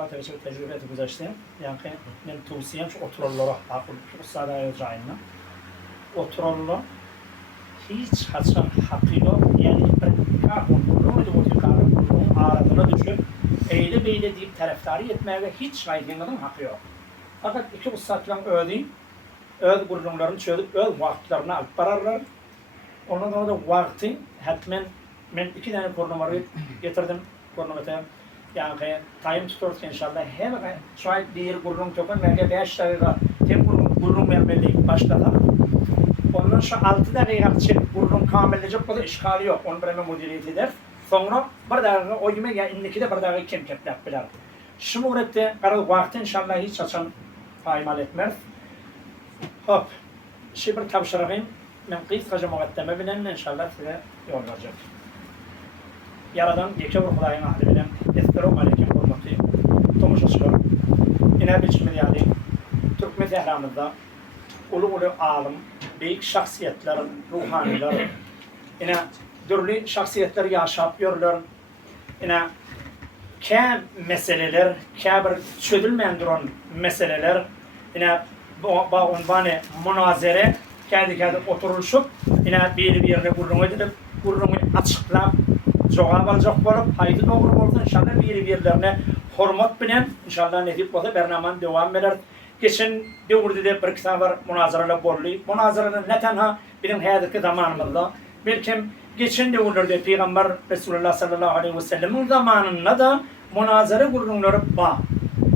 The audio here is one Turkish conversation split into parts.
Fatih tecrübe edip güzeştim. Yani ben tavsiyem şu otururlara, şu sadaya cayına. Otururlar hiç haçan hakkı yok. Yani bir kahvun bulunur idi o kahvun bulunur aradına düşüp eyle beyle deyip taraftarı etmeye hiç gaydınların hakkı yok. Fakat iki ustatlan ödeyim. Öd bulunurlarını çözüp öd vaktlarını alıp bararlar. Ondan sonra da vakti hatmen ben 2 tane kurnumarı getirdim kurnumataya. Yani time tuturuz inşallah. Hem şu an bir kurrum çokan belki 5 dakika tem kurrum vermeli başladı. Ondan sonra 6 dakika çek kurrum kamillecek kadar işgali yok. Onu bireme müdüriyet eder. Sonra bir dakika o yemek ya indiki de bir dakika kim keplep bilir. Şu muhabbette karar vakti inşallah hiç açan faymal etmez. Hop. Şimdi bir tavşarayım. Ben kıyıskaca mukaddeme bilen inşallah size yol verecek. Yaradan geçe vur Hudayın ahli bilen Esselamu Aleyküm hürmeti tomuşaçılar. Yine biçimde yani Türkmen Zehramızda ulu alim, büyük şahsiyetler, ruhaniler, yine türlü şahsiyetler yaşayıp yorlar. Yine ke meseleler, ke bir çözülmeyen duran meseleler, yine bu unvanı münazere kendi oturuşup yine bir yerine kurulunu edilip kurulunu açıklayıp cevap alacak bolup haydi doğru olsun inşallah bir yerlerine hürmet bilen inşallah netip olsa bernaman devam eder. Geçen devirde de bir kitap var münazaralar bolluyor. Münazaralar ne tenha bizim hayatdaki zamanımızda belki geçen devirlerde Peygamber Resulullah sallallahu aleyhi ve sellem'in zamanında da münazara kurulunları var.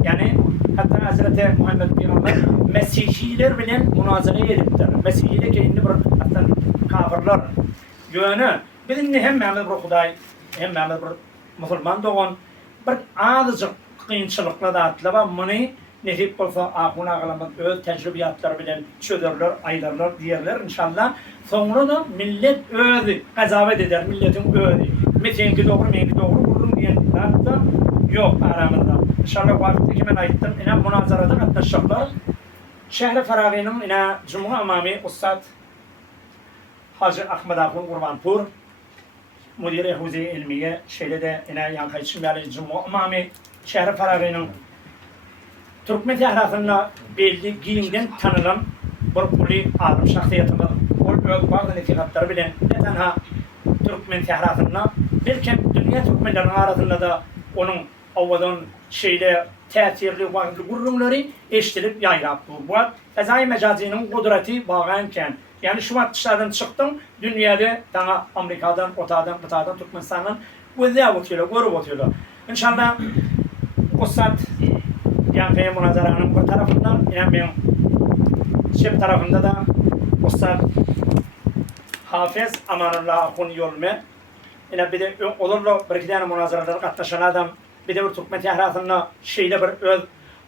Yani hatta Hazreti Muhammed Peygamber Mesihiler bilen münazara ediptir. Mesihiler kendi bir hatta kafirler yönü bizim hem Mehmet bir Huday hem Mehmet bir Müslüman doğan bir azıcık kıyınçılıkla da atlaba bunu netip olsa ahuna ağlamak öz tecrübiyatları bilen çözürler, aylarlar, diyerler inşallah. Sonra da millet özü kazavet eder, milletin özü. Metinki doğru, menki doğru vururum diyen da yok aramızda. İnşallah vakti kimen ayıttım, yine münazaradan atlaşacaklar. Şehri Faragi'nin yine Cumhur Amami Ustad Hacı Ahmet Akun Kurbanpur Müdiri Huzi İlmiye şeyle de yine yankı Çimyali Cumhur Amami Şehri Faragi'nin Türkmen Tehrafı'nda belli giyinden tanınan bir kuli alim şahsiyetimiz. O bazı netikatları bilen ne tenha Türkmen Tehrafı'nda belki dünya Türkmenlerin arasında da onun avadan şeyle tesirli vakti kurumları eşitilip yayrap durbuat. Fezai mecazinin kudreti bağlanken yani şu dışarıdan çıktım dünyada daha Amerika'dan, Ota'dan, Bıta'dan, Türkmenistan'dan gözle atıyorlar, görüp atıyorlar. İnşallah Ustad yani münazaranın bir tarafından yani benim şef tarafında da Ustad Hafız Amanullah Akun Yolme yine bir de olurlu bir iki tane münazaralara katlaşan adam bir de bir Türkmen Tehrafı'nda şeyle bir öz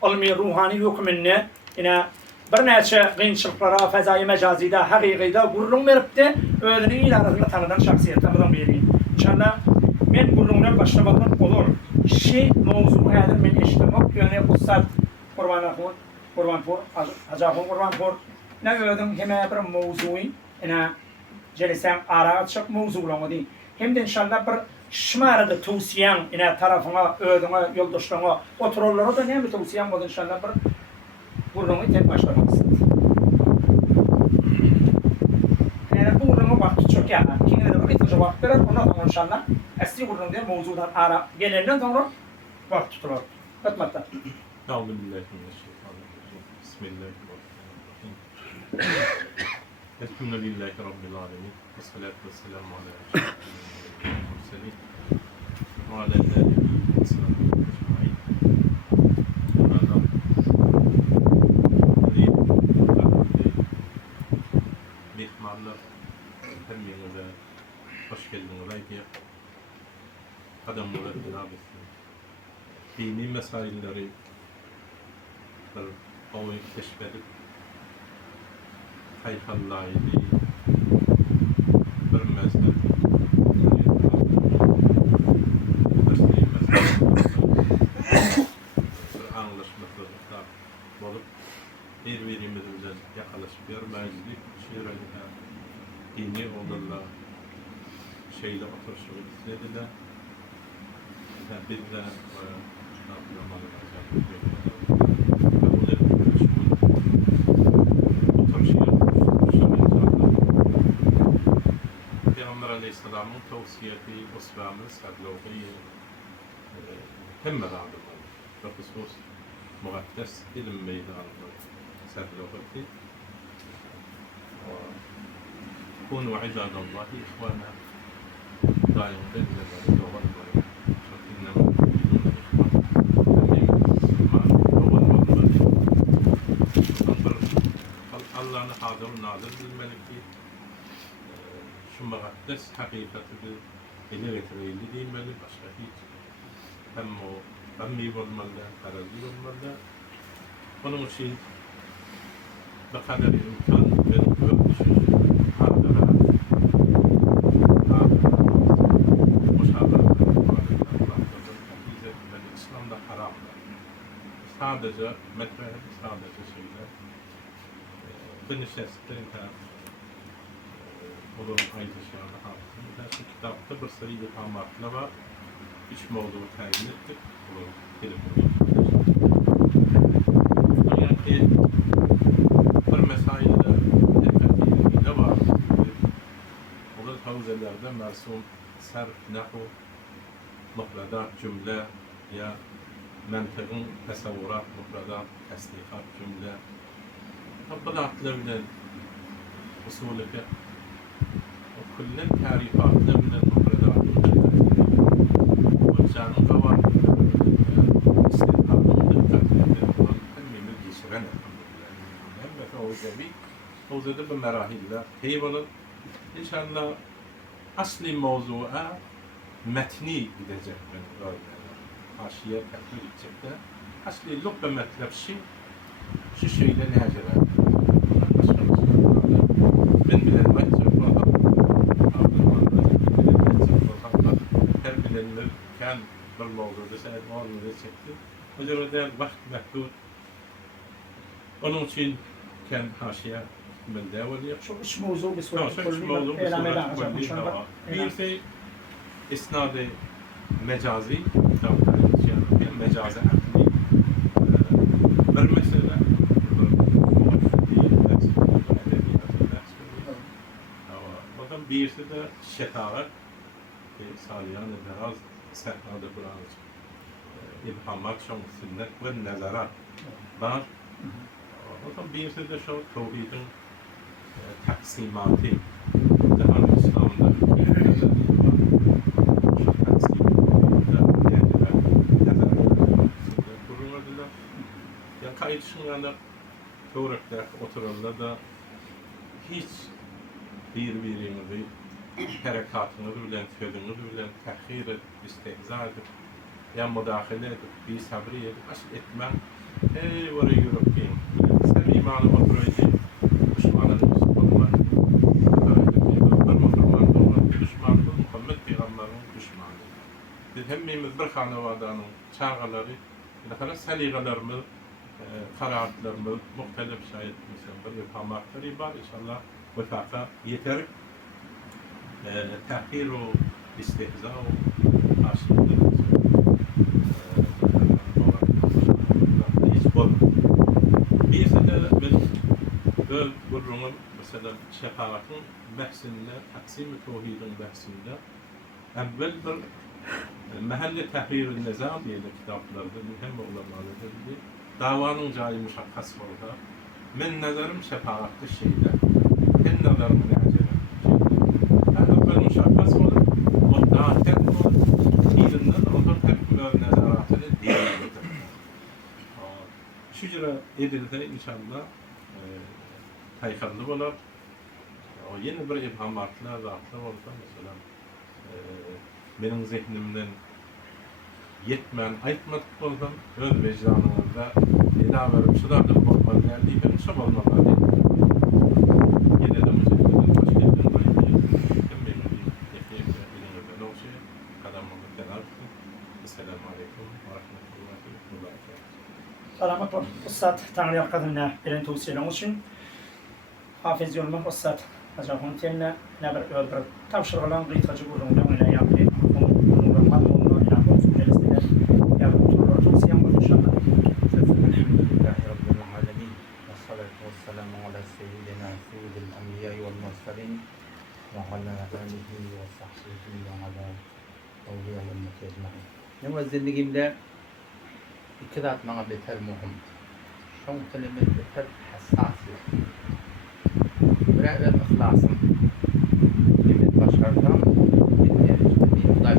ilmi ruhani hükmünne yine bir neçe kıyınçılıklara fezai mecazide hakikide gururun verip de özünü il arasında tanıdan şahsiyetlerden biriyim. İnşallah ben gururumdan başlamadan olur. Şey mevzu hayadır men eşitlemek yani Ustad Kurbanpur Hacı Akun Kurbanpur ne ödüm hemen bir mevzuyu yine celisem ara çok mevzularımı değil. Hem de inşallah bir şımarada tavsiyen yine tarafına, ödüne, yoldaşlarına, otururlara da ne bir tavsiyen var inşallah bir gururunu tek başlamak istedim. Yani bu gururunu vakti çok yani. Kendine de bir tıcı vakti verir, ondan sonra inşallah esri gururunu diye mevzudan ara gelenden sonra vakti tutulur. Katmatta. Euzubillahimineşşeytanirracim. Bismillahirrahmanirrahim. Elhamdülillahi Rabbil alemin. Vessalatu vesselamu ala eşrefil murselin. Ve ala alihi ve sahbihi ecmaîn. Mehmanlar hem yerine hoş geldiniz diye adamlara hitap etsin. Dini mesaileri bir keşfedip hayhallaydı bir mezhep bir anlaşmazlıklar bulup birbirimizle yakalaşıp görmezlik şiirine dini olurlar şeyle oturuşu istediler. Biz de kabul etmiyoruz. Bu tarz şeyler Peygamber Aleyhisselam'ın tavsiyeti, usvamı, sadloğu hem meradımlar. Bakısos mukaddes ilim meydanında sadloğu ki كونوا عباد الله إخوانا دائما بين الله إنما يؤمنون Allah'ın hadır nadir bilmeli ki şu mukaddes hakikati ele getirildi değilmeli, başka hiç hem o ammi olmalı, arazi olmalı. Onun için bu kadar imkan benim görmüşüm. İslam'da haramdır. Sadece metreler, sadece şeyler. Bir nişestlerin onun ayrıcalığı hakkında. Şu kitapta bir sürü ilhamatla var. Üç mevzu tayin ettik. Bu telefonu. Yani bir mesailde dikkatli var. O da havzelerde mersum, sarf, nahu, mufradat, cümle ya menteğin tesavvurat, mufradat, tasdikat, cümle. Tabbalatlarla usulü fiqh ve kullen tarifatlarla mufradatı ve canın kavaklarla istihadın dikkatlerle olan temmimi geçiren elhamdülillah. Hem de fevzevi, fevzede bir merahille teyvanın inşallah asli mevzu'a metni gidecek ben öyle. Haşiye takdir edecekler. Asli lukbe metlep şu şeyle ne acaba? Ben bilenmek çok fazla. Her bilenler kan bir mevzuda sayet olmadığı çekti. O zaman vakit mehdud. Onun için kan haşiye من داول شو مش موضوع بصورة شو كلية موضوع إعلامي لا بصورة عشان كلية إيه bir şey isnadı mecazi yani mecazi akli bir mesele bakın birisi de şetaret saliyan biraz sehnadı biraz ilhamat şun sünnet ve nezarat var. Bakın birisi de şu tevhidin taksimatı daha İslam'da kayıt şunlarla Tevrat'ta oturanlar da hiç birbirinizi harekatınızı bilen, sözünüzü bilen tehir edip, istihza edip, ya müdahale edip, bir sabri edip, aşk etmem, ey oraya yürüpeyim, sen imanı oturaydı, düşmanın Müslümanlar, düşmanı Muhammed Peygamber'in düşmanı. Biz hemmimiz bir hanevadanın çağaları, saliğalarımız, kararlarımız, muhtelif şayet bir ilhamatları var. İnşallah vefaka yeter. Tahkir o istihza o aşırıdır. Hiç bol. Birisi de ben gururumum mesela şefaatin bahsinde, taksim-i tevhidin bahsinde evvel bir mahalle tahrir-i nizam diye kitaplarda mühim olanlarda dedi. Davanın cayı muşakkas oldu. Men nazarım şefaatte şeyde. En nazarım ne acele. Evvel muşakkas oldu. O dağıten o ilinden onun hepimler nezaratını değildir. Şu cüre edildi inşallah taykanlı olur. O yeni bir ilhamatla rahatlı oldu. Mesela benim zihnimden yetmen, aytmadık oldum. Öz vicdanımızda ilaverim şulardan korkmalı geldi. Ben şab olmamalı. Yine de müziklerin başka yerden bayılıyor. Hem benim elimizde ne olsa kadamımı tenar tutun. Esselamu Aleyküm ve Rahmetullahi ve Berekatuhu. Selamat var. Ustad Tanrı'ya kadınla bilen tavsiyeler için hafız yolmak Ustad Hacahun Tenle ne bir öldür. Tavşırılan gıytacı gururundan öyle yapıyor. Onu madmunu ilan olsun. Gelisiyle yapıp durur. Tavsiyem var inşallah. zindigimde iki zat bana beter muhim. Şoň tilime beter hassas. Bire ve ihlasım. Kimin başardan bir Hudaý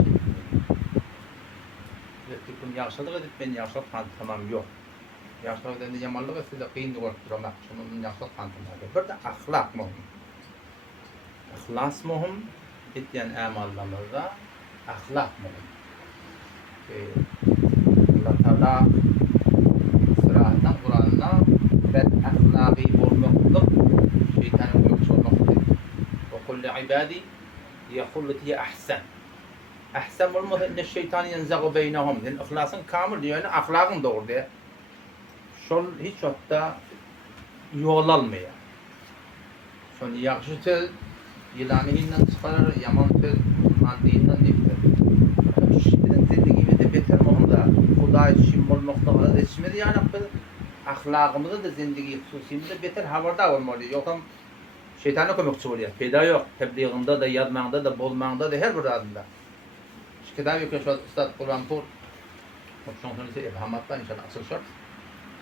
Kun yaxşılık edip ben yaxşılık tamam yok. Yaxşılık edip yamanlık etse de kıyın durmak. Şunun yaxşılık tanıtmadı. Bir de ahlak muhim. İhlas muhim. Etyen amallarımızda ahlak muhim. Allah Teala sıradan Kur'an'da bed ahlaki olmaklık şeytanın gökçü olmaklık. Ve kulli ibadi yekulleti ahsen. Ahsen olmadı inne şeytan yenzagu beynehum. Yani ihlasın kamil diyor. Yani ahlakın doğru diye. Şol hiç hatta yol almıyor. Şol yaxşı söz yılanihinden çıkarır, yaman söz mandiğinden nefter. Şimdiden zindigimizde beter muhim da Hudaý şim olmaklığa seçmedi yani ahlakımızda da zindigi hususiyimizde beter haberdar olmalı. Yoksa şeytana kömekçi oluyor. Peyda yok. Tebliğinde de, yazmanda da, bolmanda da her bir adında. Şu kitap yok şu Üstad Kur'anpur. Şoň ise evhamatlar inşallah asıl şart.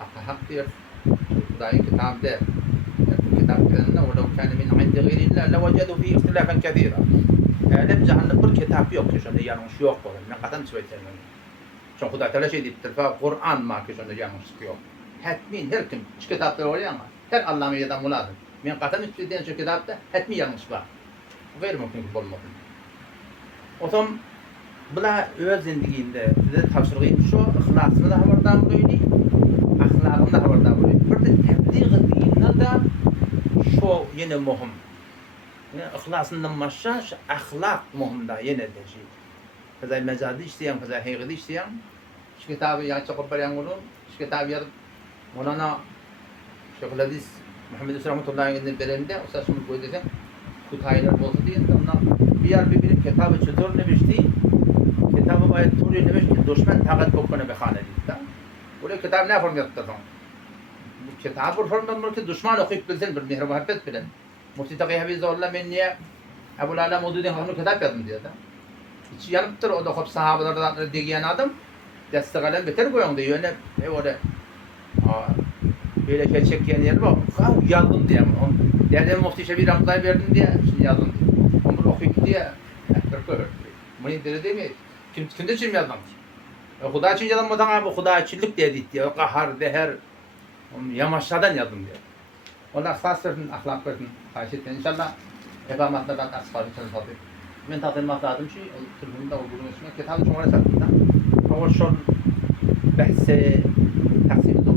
Akla hak diyor. Hudaýyň kitabı der. Bu kitaplarında وَلَوْ كَانَ مِنْ عِنْدِ غَيْرِ اللّٰهِ لَوَجَدُوا فِيهِ اخْتِلَافًا كَثِيرًا. Lebcahanlı bir kitap yok ki şunda yanlış yok olur. Ne kadar söyleyeceğim. Çünkü Hudaý Teala şey deyip Kur'an ma ki şunda yanlışlık yok. Hetmin her kim şu kitaplar oluyor ama her Allah'ın yadan muladır. Men katan üstüden şu kitapta hetmi yanlış var. Gayri mümkün ki olmadı. O zaman bula öz zindiginde bize tavsirgiyim şu ihlasını da haberdar bolýdy. Ahlakını da haberdar bolýdy. Bir de tebliğ etdiğinde de şu yine muhim. Yani ihlasından başka ahlak muhim da yine de şey. Kızay mecazi isteyen, kızay heygidi isteyen. Şu kitabı yani çok baryan olun. Şu kitabı yazıp Molana Şeyhül Hadis Muhammed Yusuf Rahmetullahi'nin berende o saçımı koydum. Kutaylar bolsa diye onlar bir yer bir kitabı çözdür ne biçti. Kitabı bayat turi ne biçti. Düşman takat kokana behane dedi. Böyle kitap ne form yaptı tam. Bu kitabı form yaptı düşman okuyup bilsin bir mihrabahat bilen. Mufti Taqi Habibullah menniye Ebu Lala Mudud'un hanım kitap yazdım diyor da. Hiç yanıptır o da hop sahabelerden diyen adam. Destekalen beter koyan diyor ne öyle. Böyle çeken yer var. Yazdım diye. Derdim Mufti Şebir Ramazan verdim diye şimdi yazdım. Onu okuyup diye. Bunu dedi mi? Kimde için yazdım? Hudaý için yazmadan abi Hudaýçylyk dedi diye. Qahar deher yamaşadan yazdım diye. Onlar sasırın ahlaklarını haşetten inşallah ebamatlardan asfarı çalışmadı. Men tatılmak lazım ki Türkmen'de olduğunu düşünüyorum. Kitabı çoğuna sattım da. Ama şu bahse taksimi doğru.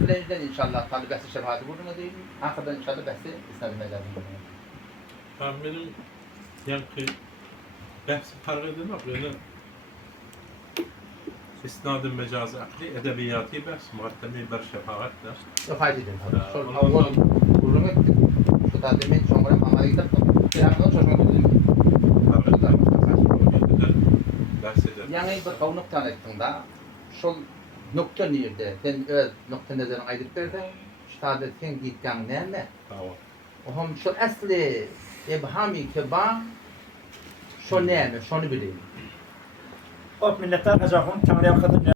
Birinci inşallah tabi bahsi şerhati bulduğunu değil. Arkadan inşallah bahsi isnadime lazım. Benim yani bahsi fark edilmek yani isnad-ı mecazi akli edebiyatı bahs, muhattemi bir şefaat da. Yok haydi dedim. Şu avval bulduğunu ettim. Şu da demin sonra amaya gidip Peygamber'den çocuğuna dedim. Yani bir kavnuk tanıttın da şu nokta nerede? Sen öz nokta nezerini aydıp verdin. Şu tadı sen gitken ne? Tamam. Ohum şu asli ebhami keba şu ne? Şunu bileyim. Hop milletler hacahum temel yakadın